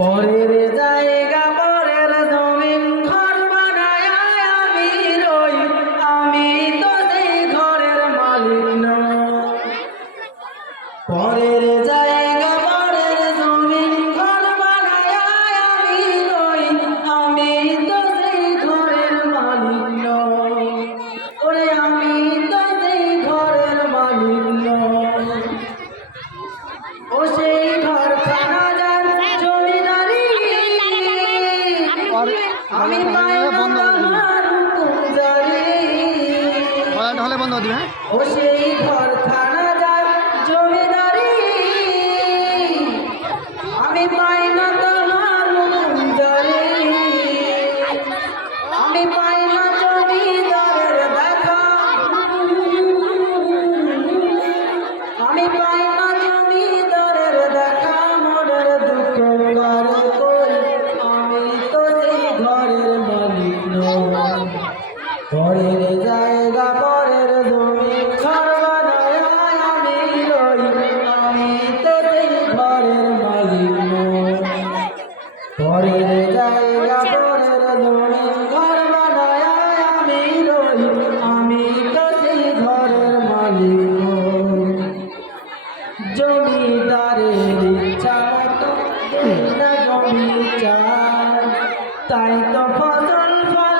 পরের আর বন্ধ হলে বন্ধ দিবে। হ্যাঁ? পরের জায়গা, পরের জমি সর্বদয় আমি আমি তো সেই ঘরের মালিক পরের জায়গা, পরের জমি আমি রই ঘরের মালিক জমিদারের ইচ্ছা মতো তাই তো ফসল ফল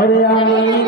哎呀。